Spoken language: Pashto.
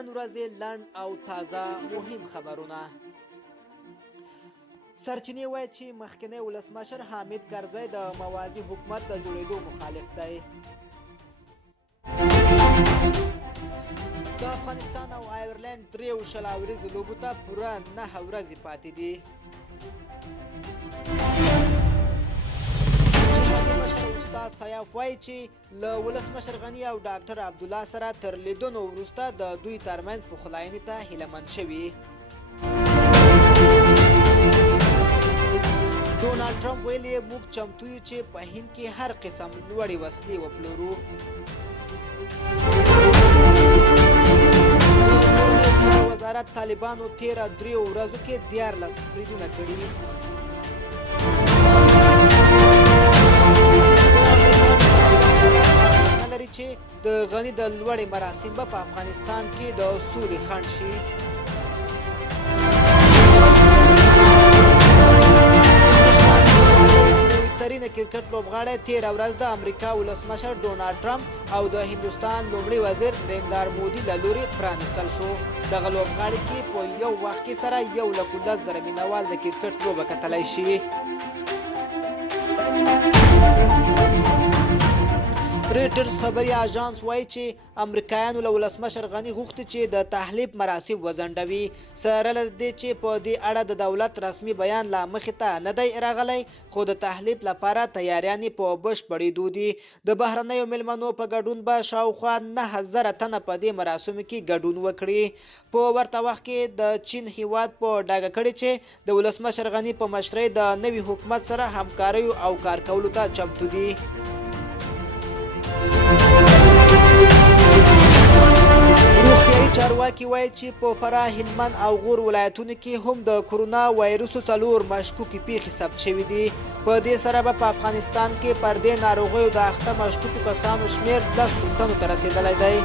نن ورځې لنډ او تازه مهم خبرونه. سرچینې وایي چې مخکنی ولسمشر حامد کرزی د موازي حکومت د جوړېدو مخالف دی. د افغانستان او آیرلینډ 23 ورځې لوبو ته پوره 9 ورځې پاتې دي. جهادي مشر استاد سیاف وایي چې له ولسمشر غني او ډاکټر عبدالله سره تر لیدنو وروسته د دوی ترمنځ پخلاینې ته هیله مند شوي. ډونالډ ټرمپ ویلي موږ چمتو یو چې په هند کې هر قسم لوړې وسلې وپلورو. وزارت طالبانو تیره 3 ورځو کې 14 بریدونه کړي. لري چې د غني د لوړې مراسم به په افغانستان کې د سولې خنډ شي. ترینه کرکټ لوبغاړی تیره ورځ د امریکا ولسمشر ډونالډ ټرمپ او د هندوستان لومړي وزیر نریندرا مودي له لوري پرانستل شو. دغه لوبغاړي کې په یو وخت کې سره 1,10,000 مینوال د کرکټ لوبه کتلی شي. ریټرز خبري اژانس وایي چې امریکایانو له ولسمشر غني غوښتي چې د تحلیف مراسم وځنډوي، سره له دې چې په دې اړه د دولت رسمي بیان لا مخې ته نه دی راغلی، خو د تحلیف لپاره تیاریانې په بشپړېدو دي. د بهرنیو میلمنو په ګډون به شاوخوا 9,000 تنه په دې مراسمو کې ګډون وکړي. په ورته وخت کې د چین هیواد په ډاګه کړي چې د ولسمشر غني په مشرۍ د نوي حکومت سره همکاریو او کار کولو ته چمتو دي. روغتیايي چارواکي وایي چې په فراه، هلمند او غور ولایتونو کې هم د کرونا وایرسو 4 مشکوکې پیښې ثبت شوي دي. په دې سره به په افغانستان کې پر دې ناروغیو د اخته مشکوکو کسانو شمېر 10 تنو ته رسېدلی دی.